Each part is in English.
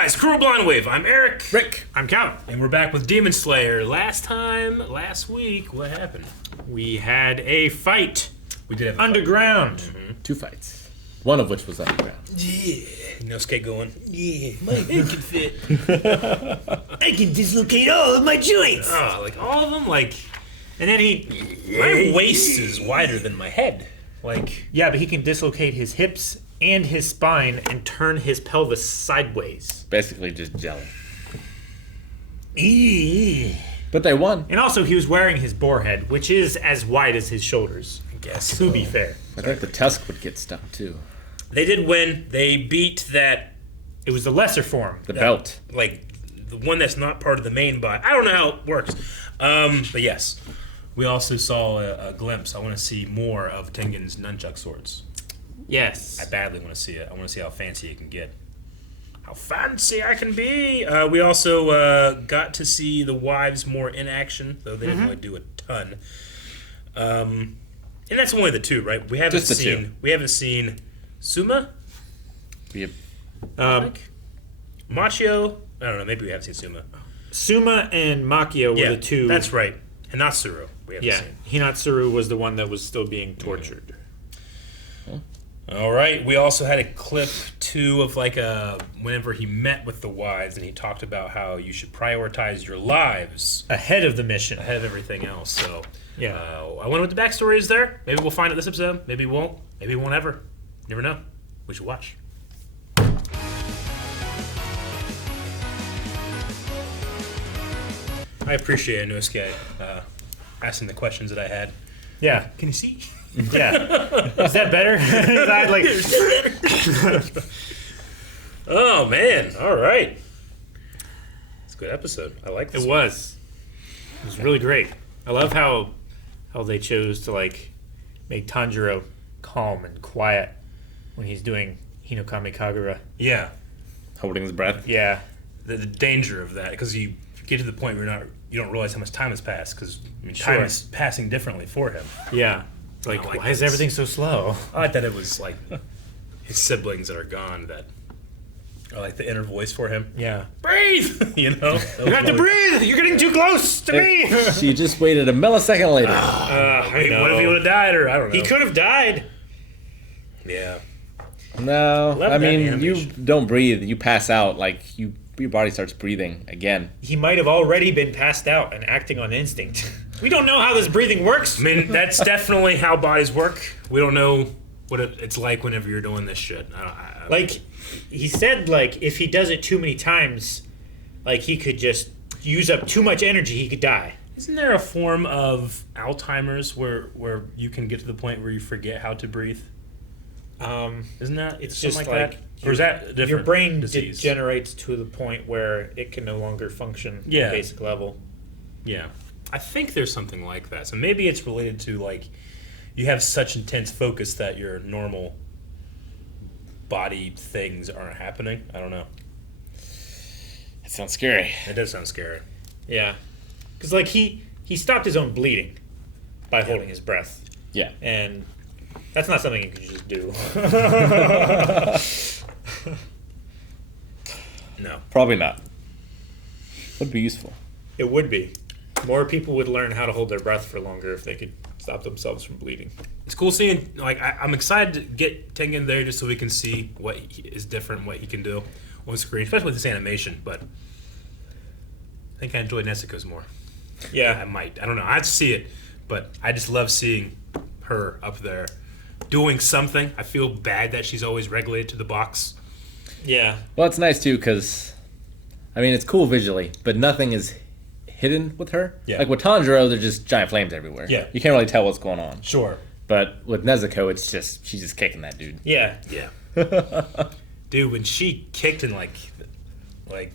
guys, Cruel Blind Wave. I'm Eric. Rick. I'm Cal. And we're back with Demon Slayer. Last week, what happened? We had a fight. We did have underground. Mm-hmm. 2 fights. One of which was underground. Yeah. Inosuke going, yeah, my head can fit. I can dislocate all of my joints. Oh, like all of them, like, And then my waist is wider than my head. Like, yeah, but he can dislocate his hips and his spine and turn his pelvis sideways. Basically just jelly. Eee. But they won. And also, he was wearing his boar head, which is as wide as his shoulders. I guess. To be fair. I think the tusk would get stuck too. They did win. They beat that, It was the lesser form. The belt. like, the one that's not part of the main bot. I don't know how it works. But yes. We also saw a glimpse. I want to see more of Tengen's nunchuck swords. Yes. I badly want to see it. I want to see how fancy it can get. How fancy I can be! We also got to see the wives more in action, though they didn't really do a ton. And that's only the two, right? We haven't Just the seen. two. We haven't seen Suma, Yep. Machio. I don't know. Maybe we haven't seen Suma. Suma and Makio were Yeah, the two. that's right. And not Suru. We haven't Yeah. seen. Hinatsuru was the one that was still being tortured. All right. We also had a clip too of like whenever he met with the wives, and he talked about how you should prioritize your lives Ahead of the mission. ahead of everything else. So Yeah. I wonder what the backstory is there. Maybe we'll find it this episode. Maybe we won't. Maybe we won't ever. Never know. We should watch. I appreciate Inosuke asking the questions that I had. Yeah. Can you see? Yeah. Is that better? Oh man! All right. It's a good episode. I like this. It was. It was really great. I love how they chose to like make Tanjiro calm and quiet when he's doing Hinokami Kagura. Yeah. Holding his breath. Yeah. The danger of that, because you get to the point where you don't realize how much time has passed, because time Sure. is passing differently for him. Yeah. Like, like why is this. everything so slow? I like that it was like his siblings that are gone that are like the inner voice for him. Yeah. Breathe! You know? You have to breathe! You're getting too close to me! She just waited a millisecond later. I mean, know. what if he would have died, or I don't know. He could have died. Yeah. No, Love I that mean, animation. you don't breathe. You pass out. Like, your body starts breathing again. He might have already been passed out and acting on instinct. We don't know how this breathing works. I mean, that's definitely how bodies work. We don't know what it's like whenever you're doing this shit. Like, he said, like, if he does it too many times, like, he could just use up too much energy, he could die. Isn't there a form of Alzheimer's where you can get to the point where you forget how to breathe? Isn't that It's something just like that? Or is that a different your brain disease? degenerates to the point where it can no longer function Yeah. at basic level. Yeah. I think there's something like that. So maybe it's related to, like, you have such intense focus that your normal body things aren't happening. I don't know. That sounds scary. It does sound scary. Yeah. Because, like, he stopped his own bleeding by holding his breath. Yeah. And that's not something you can just do. No. Probably not. Would be useful. It would be. More people would learn how to hold their breath for longer if they could stop themselves from bleeding. It's cool seeing, like, I'm excited to get Tengen there just so we can see what is different, what he can do on screen, especially with this animation, but I think I enjoy Nezuko's more. Yeah. I might. I don't know. I have to see it, but I just love seeing her up there doing something. I feel bad that she's always regulated to the box. Yeah. Well, it's nice, too, because, I mean, it's cool visually, but nothing is hidden with her. Yeah. Like, with Tanjiro, there's just giant flames everywhere. Yeah. You can't really tell what's going on. Sure. But with Nezuko, it's just, she's just kicking that dude. Yeah. Yeah. Dude, when she kicked and, like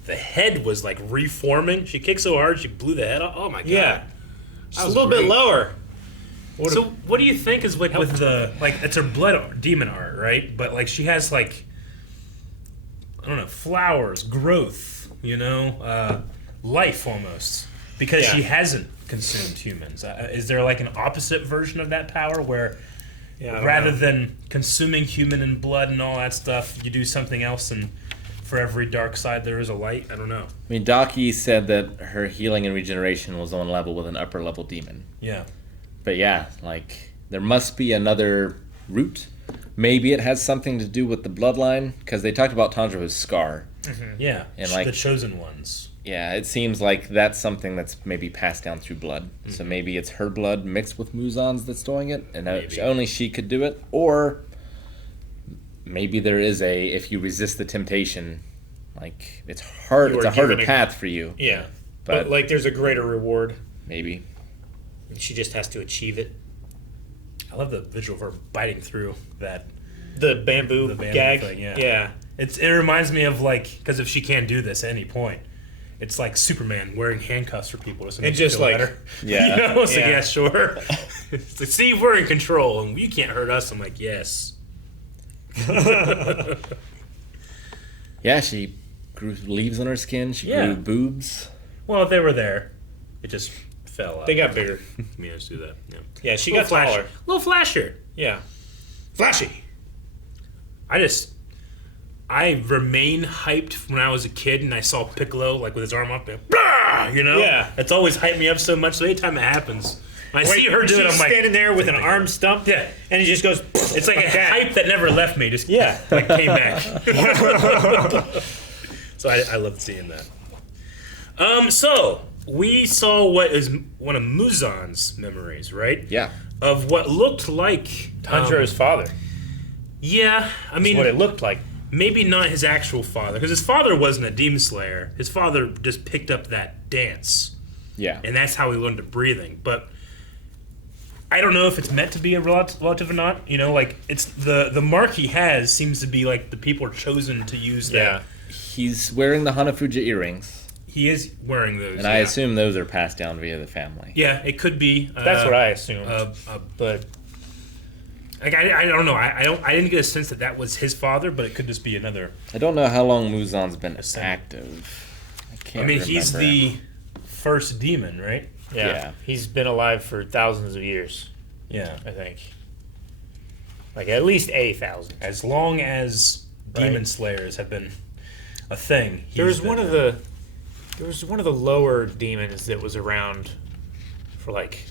the head was, like, reforming, she kicked so hard she blew the head off. Oh, my God. Yeah. Just a was little bit great. lower. So what do you think is like with the, like, it's her blood demon art, right? But, like, she has, like, I don't know, flowers, growth, you know, life almost, because Yeah. she hasn't consumed humans. Is there, like, an opposite version of that power where Yeah, I don't rather know. than consuming human and blood and all that stuff, you do something else and for every dark side there is a light. I don't know. I mean, Daki said that her healing and regeneration was on level with an upper level demon. Yeah. But yeah, like, there must be another route. Maybe it has something to do with the bloodline, because they talked about Tanjiro's scar. Yeah. And, like, the chosen ones. Yeah, it seems like that's something that's maybe passed down through blood. So maybe it's her blood mixed with Muzan's that's doing it, and only she could do it. Or maybe there is if you resist the temptation, like, it's hard. It's a harder path for you. Yeah. But, like, there's a greater reward. Maybe. She just has to achieve it. I love the visual of her biting through that. The bamboo gag thing, yeah. Yeah. It reminds me of, like, because if she can't do this at any point, it's like Superman wearing handcuffs for people. And just like, better. yeah. You know, it's like, yeah, sure. It's like, see, we're in control and you can't hurt us. I'm like, yes. Yeah, she grew leaves on her skin. She grew boobs. Well, if they were there, it just fell out. They got bigger. Yeah, just do that. Yeah, Yeah, she got taller. A little flashier. Yeah. Flashy. I remain hyped when I was a kid and I saw Piccolo like with his arm up and blah, you know? Yeah. It's always hyped me up so much. So anytime it happens, when I see her do it, I'm like standing there with an arm stump. Yeah. And he just goes. It's like a hype that never left me. Just Yeah. like came back. So I loved seeing that. So we saw what is one of Muzan's memories, right? Yeah. Of what looked like Tanjiro's father. Yeah, I mean, What it looked like. maybe not his actual father, because his father wasn't a demon slayer. His father just picked up that dance, Yeah. and that's how he learned the breathing. But I don't know if it's meant to be a relative or not. You know, like it's the mark he has seems to be like the people are chosen to use that. Yeah. He's wearing the Hanafuja earrings, He is wearing those, and I assume those are passed down via the family. Yeah, it could be. That's what I assumed. But like I don't know. I didn't get a sense that was his father, but it could just be another. I don't know how long Muzan's been active. I can't I mean, remember. he's the first demon, right? yeah, he's been alive for thousands of years, Yeah. I think. Like at least 1,000. As long as Right. demon slayers have been a thing. There was one of the lower demons that was around for like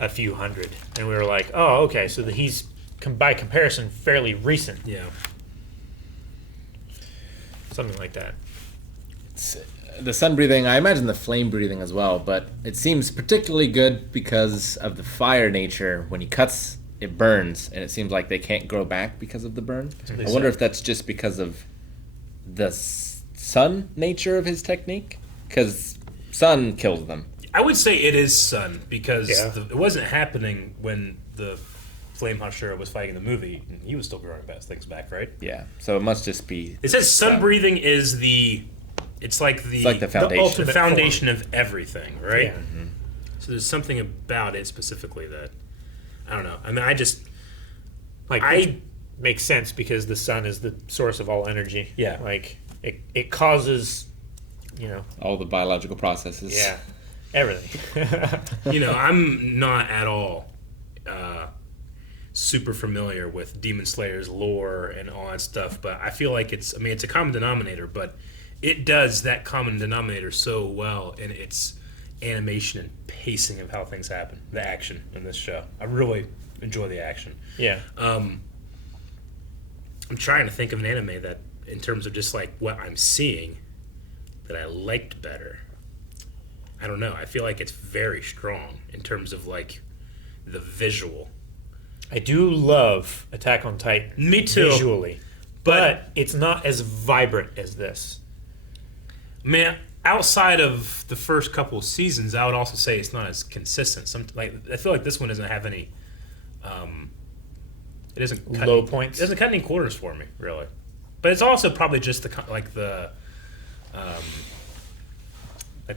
a few hundred, and we were like, oh, okay, so he's by comparison fairly recent, Yeah. something like that. The sun breathing, I imagine the flame breathing as well, but it seems particularly good because of the fire nature. When he cuts, it burns, and it seems like they can't grow back because of the burn. I wonder if that's just because of the sun nature of his technique, because sun kills them. I would say it is sun because Yeah. it wasn't happening when the Flame Hashira was fighting in the movie. And he was still growing things back, right? Yeah, so it must just be. It says sun breathing is it's like the foundation. ultimate foundation of everything, right? Yeah. So there's something about it specifically that I don't know. I mean, Like I- makes sense because the sun is the source of all energy. Yeah. Like it causes, All the biological processes. yeah, everything. I'm not at all super familiar with Demon Slayer's lore and all that stuff, but I feel like it's a common denominator, but it does that common denominator so well in its animation and pacing of how things happen, the action in this show. I really enjoy the action. Yeah. I'm trying to think of an anime that, in terms of just like what I'm seeing, that I liked better. I don't know. I feel like it's very strong in terms of like the visual. I do love Attack on Titan. Me too. Visually. But it's not as vibrant as this. Man, outside of the first couple of seasons, I would also say it's not as consistent. I feel like this one doesn't have any. It doesn't cut Low any, points? It doesn't cut any corners for me, really. But it's also probably just the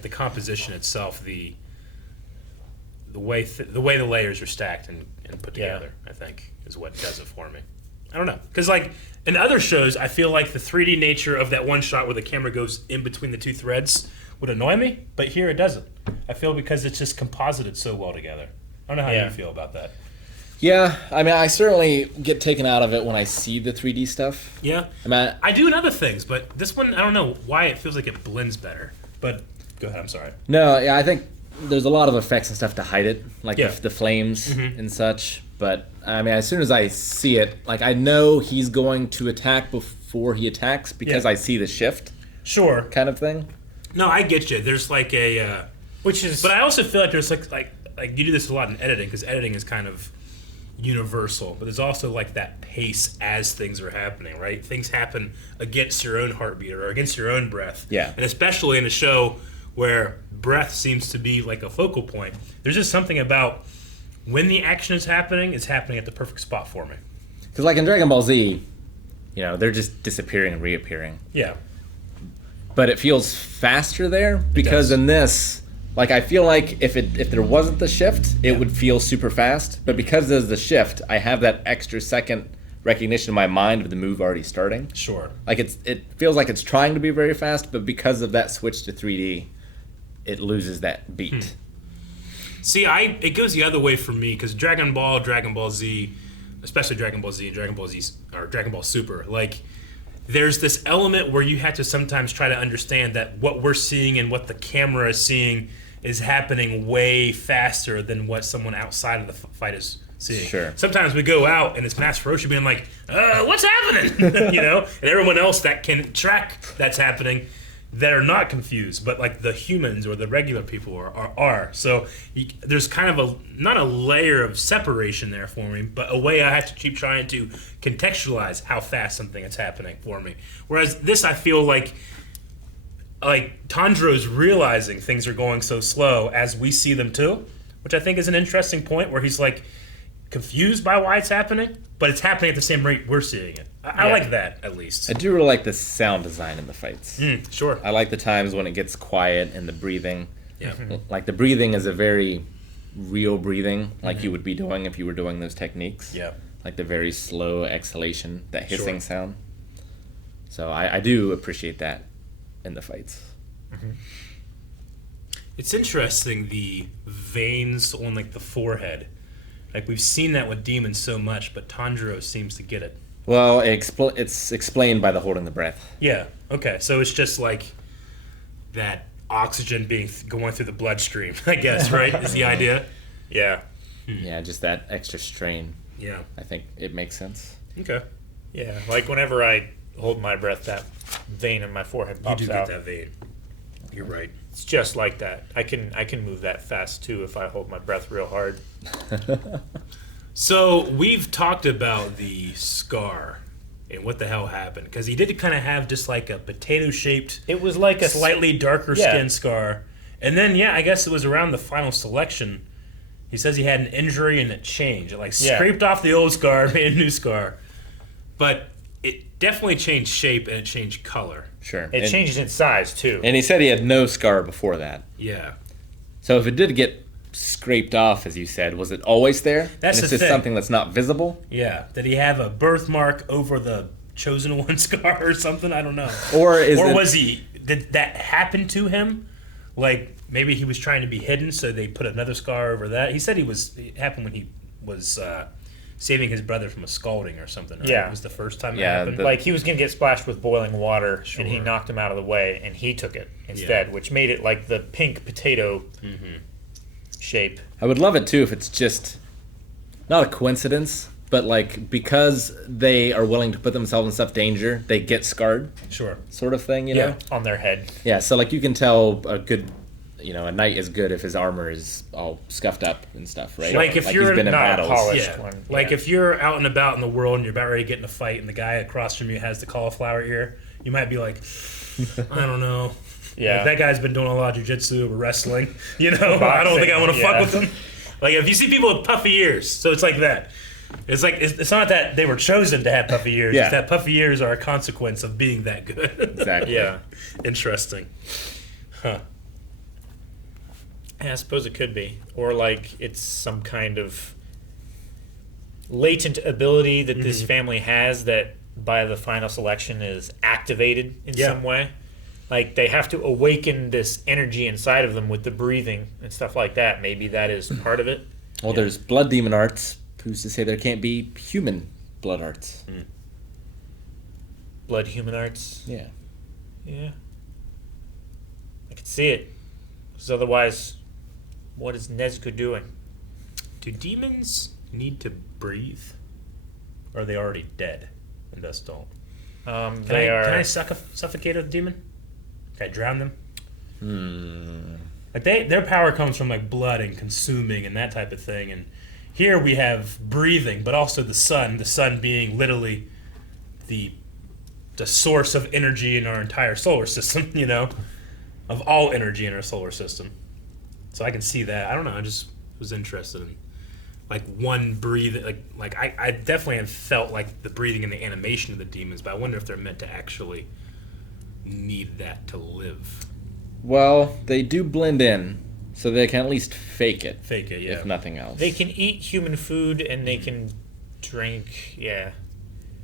composition itself, the way the layers are stacked and put Yeah. together. I think is what does it for me. I don't know, because like in other shows, I feel like the 3D nature of that one shot where the camera goes in between the two threads would annoy me, but here it doesn't. I feel because it's just composited so well together. I don't know how Yeah. you feel about that. Yeah, I mean, I certainly get taken out of it when I see the 3D stuff. Yeah. I mean, I do in other things, but this one, I don't know why it feels like it blends better. But go ahead, I'm sorry. no, yeah, I think there's a lot of effects and stuff to hide it, like Yeah. the flames and such. But I mean, as soon as I see it, like I know he's going to attack before he attacks because Yeah. I see the shift Sure. kind of thing. No, I get you. There's like a, Which is but I also feel like there's like you do this a lot in editing because editing is kind of universal. But there's also like that pace as things are happening, right? Things happen against your own heartbeat or against your own breath. Yeah. And especially in a show where breath seems to be like a focal point. There's just something about when the action is happening, it's happening at the perfect spot for me. Because like in Dragon Ball Z, they're just disappearing and reappearing. Yeah. But it feels faster there because does. in this, like I feel like if there wasn't the shift, it would feel super fast. But because there's the shift, I have that extra second recognition in my mind of the move already starting. Sure. Like it feels like it's trying to be very fast, but because of that switch to 3D, it loses that beat. See, it goes the other way for me because Dragon Ball Z, especially Dragon Ball Z and Dragon Ball Z or Dragon Ball Super, like there's this element where you have to sometimes try to understand that what we're seeing and what the camera is seeing is happening way faster than what someone outside of the fight is seeing. Sure. Sometimes we go out and it's Master Roshi being like, what's happening? And everyone else that can track that's happening that are not confused, but like the humans or the regular people are. So there's kind of not a layer of separation there for me, but a way I have to keep trying to contextualize how fast something is happening for me. Whereas this, I feel like Tanjiro's realizing things are going so slow as we see them too, which I think is an interesting point where he's like confused by why it's happening, but it's happening at the same rate we're seeing it. I like that, at least. I do really like the sound design in the fights. Sure. I like the times when it gets quiet and the breathing. Yeah. Like the breathing is a very real breathing, like you would be doing if you were doing those techniques. Yeah. Like the very slow exhalation, that hissing Sure. sound. So I do appreciate that in the fights. It's interesting, the veins on like the forehead. Like we've seen that with demons so much, but Tanjiro seems to get it. Well, it's explained by the holding the breath. Yeah. Okay. So it's just like that oxygen going through the bloodstream, I guess, right? Is the idea? yeah. Yeah, just that extra strain. Yeah. I think it makes sense. Okay. Yeah. Like whenever I hold my breath, that vein in my forehead You pops do out. get that vein. You're right. It's just like that. I can move that fast too if I hold my breath real hard. So we've talked about the scar and what the hell happened, because he did kind of have just like a potato-shaped, It was like a slightly darker yeah. skin scar. And then, I guess it was around the final selection. He says he had an injury and it changed. It like Yeah. scraped off the old scar, made a new scar. But it definitely changed shape and it changed color. Sure. It changed in size too. And he said he had no scar before that. Yeah. So if it did get scraped off, as you said, was it always there? That's and it's the just thing. something that's not visible? Yeah. Did he have a birthmark over the chosen one scar or something? I don't know. Or Did that happen to him? Like maybe he was trying to be hidden, so they put another scar over that. He said it happened when he was saving his brother from a scalding or something. Right? Yeah. It was the first time Yeah, it happened. Like he was gonna get splashed with boiling water, and he Sure. knocked him out of the way, and he took it instead, which made it like the pink potato shape. I would love it too if it's just not a coincidence, but like because they are willing to put themselves in such danger, they get scarred, Sure. sort of thing, you know? On their head. Yeah, so like you can tell a knight is good if his armor is all scuffed up and stuff, right? Like if you're he's been in not battles. polished. Yeah. one, Like yeah. if you're out and about in the world and you're about ready to get in a fight and the guy across from you has the cauliflower ear, you might be like, I don't know. Yeah. Like, that guy's been doing a lot of jiu-jitsu or wrestling. I don't think I want to fuck with him. Like if you see people with puffy ears, so it's like that. It's like it's not that they were chosen to have puffy ears. Yeah. It's that puffy ears are a consequence of being that good. Exactly. Yeah. Interesting. Huh. Yeah, I suppose it could be. Or like it's some kind of latent ability that this family has that by the final selection is activated in Yeah. some way. Like they have to awaken this energy inside of them with the breathing and stuff like that. Maybe that is part of it. Well, there's blood demon arts who's to say there can't be human blood arts? Blood human arts. Yeah. Yeah. I could see it. Because otherwise, what is Nezuko doing? Do demons need to breathe? Or are they already dead and thus don't? Can I suffocate a demon? Can I drown them? Like their power comes from like blood and consuming and that type of thing. And here we have breathing, but also the sun. The sun being literally the source of energy in our entire solar system. You know, of all energy in our solar system. So I can see that. I don't know. I just was interested in like one breathing. Like I definitely have felt like the breathing and the animation of the demons, but I wonder if they're meant to actually need that to live. Well, they do blend in, so they can at least fake it. Fake it, yeah. If nothing else. They can eat human food and they can drink, yeah.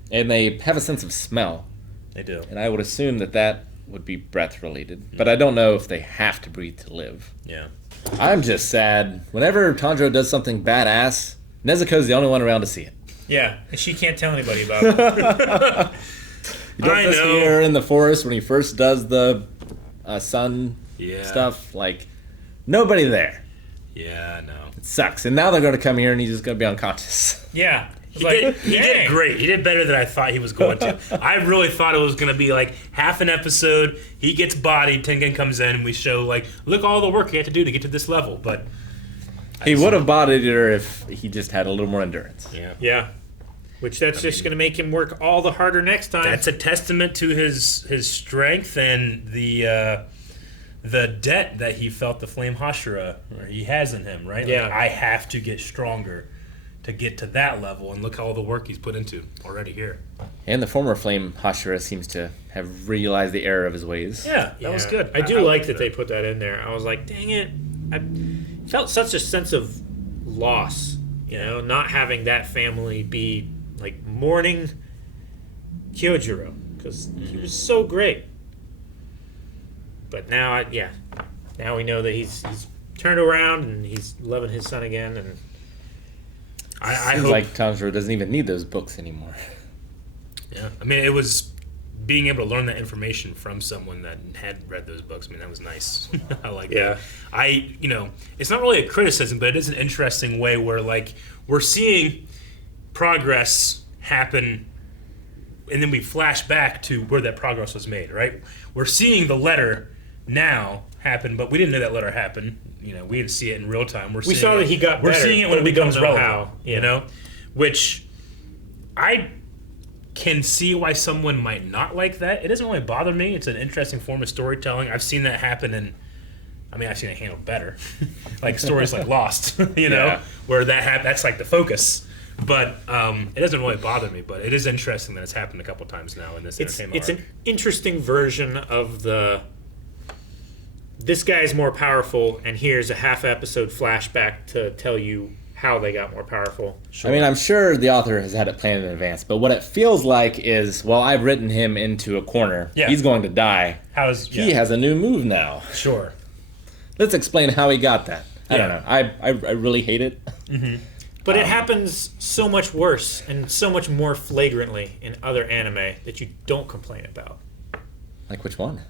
And they have a sense of smell. They do. And I would assume that would be breath related. But I don't know if they have to breathe to live. Yeah. I'm just sad. Whenever Tanjiro does something badass, Nezuko's the only one around to see it. Yeah, and she can't tell anybody about it. He does this here in the forest when he first does the sun stuff. Like, nobody there. Yeah, I know. It sucks. And now they're going to come here and he's just going to be unconscious. Yeah. He did great. He did better than I thought he was going to. I really thought it was going to be like half an episode. He gets bodied. Tengen comes in and we show like, look all the work he had to do to get to this level. But he would have bodied her if he just had a little more endurance. Yeah. Yeah. Which that's just going to make him work all the harder next time. That's a testament to his strength and the debt that he felt the Flame Hashira or he has in him, right? Yeah. Like, I have to get stronger to get to that level, and look all the work he's put into already here. And the former Flame Hashira seems to have realized the error of his ways. Yeah, that was good. I do like that they put that in there. I was like, dang it. I felt such a sense of loss, you know, not having that family be like mourning Kyojiro because he was so great. But now, now we know that he's turned around and he's loving his son again. And I Seems hope like Tanjiro doesn't even need those books anymore. Yeah, I mean, it was being able to learn that information from someone that had read those books. I mean, that was nice. I like that. It's not really a criticism, but it is an interesting way where, like, we're seeing progress happen, and then we flash back to where that progress was made, right? We're seeing the letter now happen, but we didn't know that letter happened. You know, we didn't see it in real time. we saw that he got We're better, seeing it when but it we becomes don't know relevant, how. Yeah. you know? Which I can see why someone might not like that. It doesn't really bother me. It's an interesting form of storytelling. I've seen that happen I've seen it handled better. Like stories like Lost, where that's like the focus. But it doesn't really bother me, but it is interesting that it's happened a couple times now in this entertainment It's arc. an interesting version of this guy's more powerful, and here's a half-episode flashback to tell you how they got more powerful. Sure. I mean, I'm sure the author has had it planned in advance, but what it feels like is, well, I've written him into a corner. Yeah. He's going to die. He Yeah. has a new move now. Sure. Let's explain how he got that. I don't know. I really hate it. Mm-hmm. But it happens so much worse and so much more flagrantly in other anime that you don't complain about. Like which one?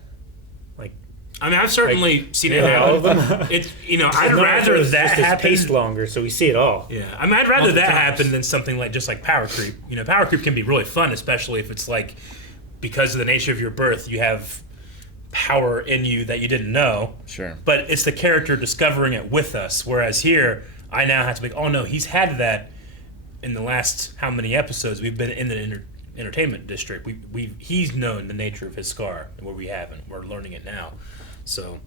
Like, I mean, I've certainly seen it all of happen. them. It's I'd rather that happen. Paced longer, so we see it all. Yeah, I mean, I'd rather Multiple that times. happen than something like just like power creep. You know, power creep can be really fun, especially if it's like because of the nature of your birth, you have power in you that you didn't know. Sure. But it's the character discovering it with us. Whereas here, I now have to be, oh no, he's had that in the last how many episodes we've been in the entertainment district. He's known the nature of his scar, where we haven't. We're learning it now. So,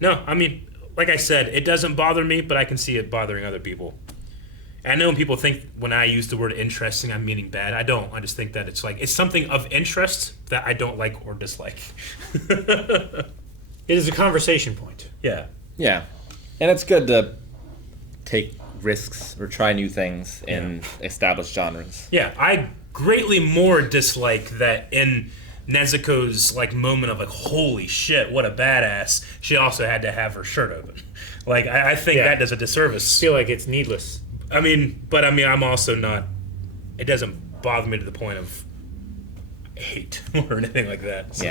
no, I mean, like I said, it doesn't bother me, but I can see it bothering other people. And I know when people think when I use the word interesting, I'm meaning bad. I don't. I just think that it's like it's something of interest that I don't like or dislike. It is a conversation point. Yeah. Yeah. And it's good to take risks or try new things in established genres. Yeah, I greatly more dislike that in Nezuko's like moment of like, holy shit, what a badass, she also had to have her shirt open. Like, I think that does a disservice. I feel like it's needless. I'm also not. It doesn't bother me to the point of hate or anything like that. So.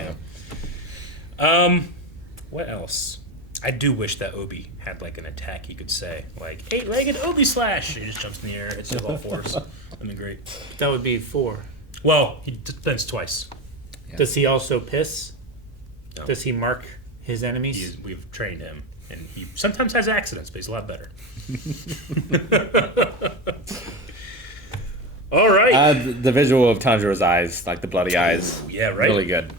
Yeah. What else? I do wish that Obi had like an attack he could say, like eight-legged Obi slash. He just jumps in the air. It's just all fours. That'd be great. That would be 4. Well, he defends twice. Yeah. Does he also piss? No. Does he mark his enemies? We've trained him, and he sometimes has accidents, but he's a lot better. All right. The visual of Tanjiro's eyes, like the bloody eyes. Yeah, right. Really good.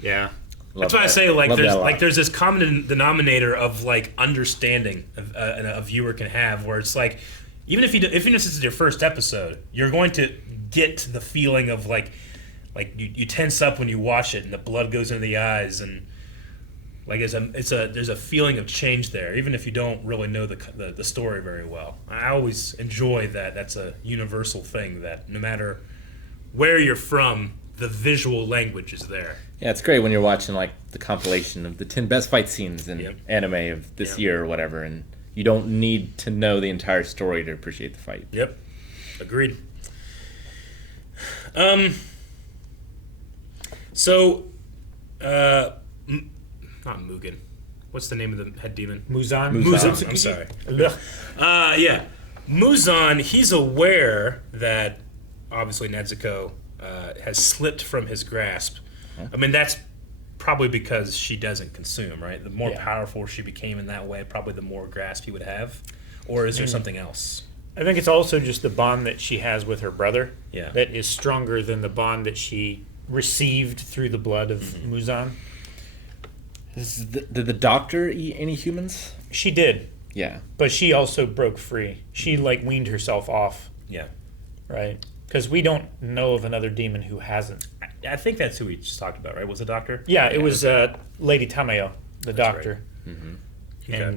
Yeah. That's why I say Love that a lot. there's this common denominator of like understanding a viewer can have, where it's like even if this is your first episode, you're going to get the feeling of like you tense up when you watch it and the blood goes into the eyes, and like there's a feeling of change there, even if you don't really know the story very well. I always enjoy that. That's a universal thing, that no matter where you're from, the visual language is there. Yeah, it's great when you're watching like the compilation of the 10 best fight scenes in anime of this year or whatever, and you don't need to know the entire story to appreciate the fight. Yep, agreed. So, not Mugen. What's the name of the head demon? Muzan. Muzan. I'm sorry. Yeah, Muzan. He's aware that obviously Nezuko has slipped from his grasp. I mean, that's probably because she doesn't consume, right? The more powerful she became in that way, probably the more grasp he would have. Or is there something else? I think it's also just the bond that she has with her brother that is stronger than the bond that she received through the blood of Muzan. Did the doctor eat any humans? She did, Yeah. but she also broke free. She like weaned herself off, Yeah. right? Because we don't know of another demon who hasn't. I think that's who we just talked about, right? Was the doctor? Yeah, it was Lady Tamayo, the doctor. Right.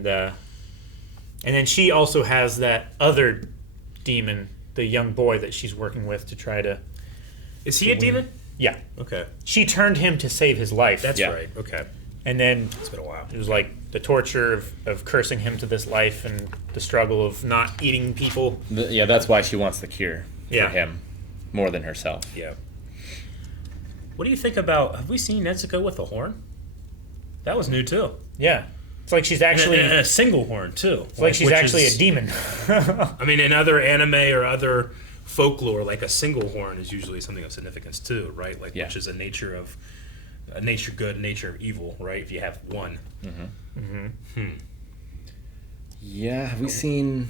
And then she also has that other demon, the young boy that she's working with to try to... Is he a demon? Yeah. Okay. She turned him to save his life. That's right. Okay. And then It's been a while. it was like the torture of cursing him to this life and the struggle of not eating people. Yeah, that's why she wants the cure Yeah. for him more than herself. Yeah. What do you think about... Have we seen Nezuko with a horn? That was new, too. Yeah. It's like she's actually... And a single horn, too. It's like she's actually a demon. I mean, in other anime or other folklore, like a single horn is usually something of significance, too, right? Like, which is a nature good, nature of evil, right? If you have one. Yeah, have we seen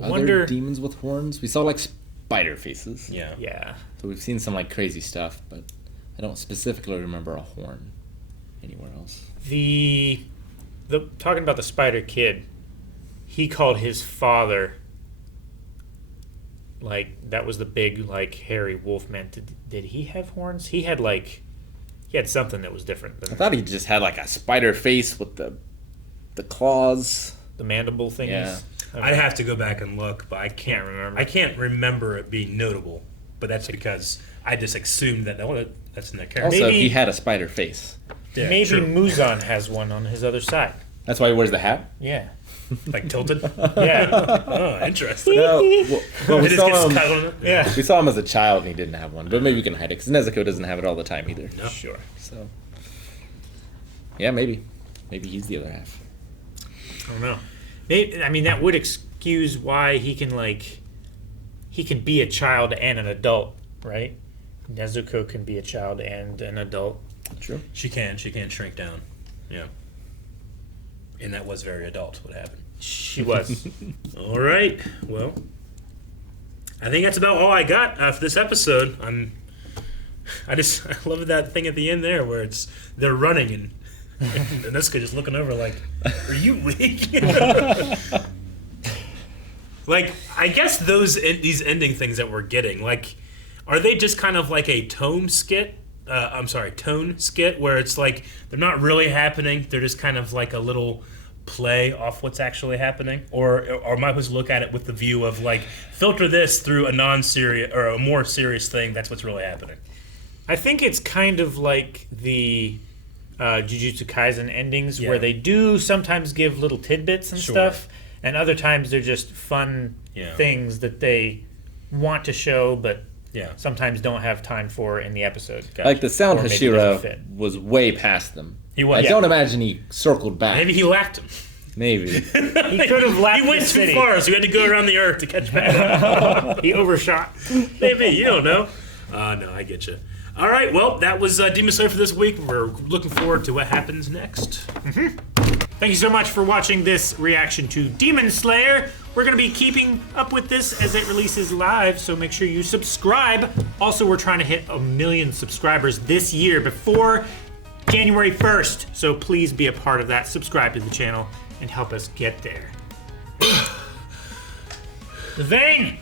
other wonder- demons with horns? We saw like spider faces. Yeah. Yeah. So we've seen some like crazy stuff, but I don't specifically remember a horn anywhere else. The talking about the Spider Kid, he called his father like that was the big like hairy wolf man. Did he have horns? He had something that was different I than thought he just had like a spider face with the claws. the mandible thingies. Yeah. I'd have to go back and look, but I Can't remember. I can't remember it being notable, but that's because I just assumed that that's in the character. Also, Maybe- he had a spider face. Yeah, Maybe true. Muzan has one on his other side. That's why he wears the hat. Yeah. Like tilted. Yeah. Oh, interesting. Well, It we just saw gets him. cut on it. Yeah. We saw him as a child and he didn't have one, but maybe we can hide it because Nezuko doesn't have it all the time either. No. Sure. So, yeah, maybe he's the other half. I don't know. Maybe, I mean, that would excuse why he can be a child and an adult, right? Nezuko can be a child and an adult. True. She can shrink down. Yeah. And that was very adult, what happened. She was. All right. Well, I think that's about all I got for this episode. I love that thing at the end there where they're running and Nezuko just looking over like, are you weak? Like, I guess these ending things that we're getting, like, are they just kind of like a tone skit where it's like they're not really happening, they're just kind of like a little play off what's actually happening, or am I supposed to look at it with the view of like filter this through a non-serious or a more serious thing, that's what's really happening? I think it's kind of like the Jujutsu Kaisen endings where they do sometimes give little tidbits and stuff, and other times they're just fun Yeah. things that they want to show, but Yeah. sometimes don't have time for in the episode. Like the sound Or maybe it doesn't fit. Hashira was way past them. He was. I Yeah. don't imagine he circled back. Maybe he lacked him. Maybe. He could have left He went the too city. far, so he had to go around the earth to catch back. He overshot. Maybe, you don't know. No, I get you. All right, well, that was Demon Slayer for this week. We're looking forward to what happens next. Thank you so much for watching this reaction to Demon Slayer. We're going to be keeping up with this as it releases live, so make sure you subscribe. Also, we're trying to hit 1 million subscribers this year before January 1st, so please be a part of that. Subscribe to the channel and help us get there. The vein!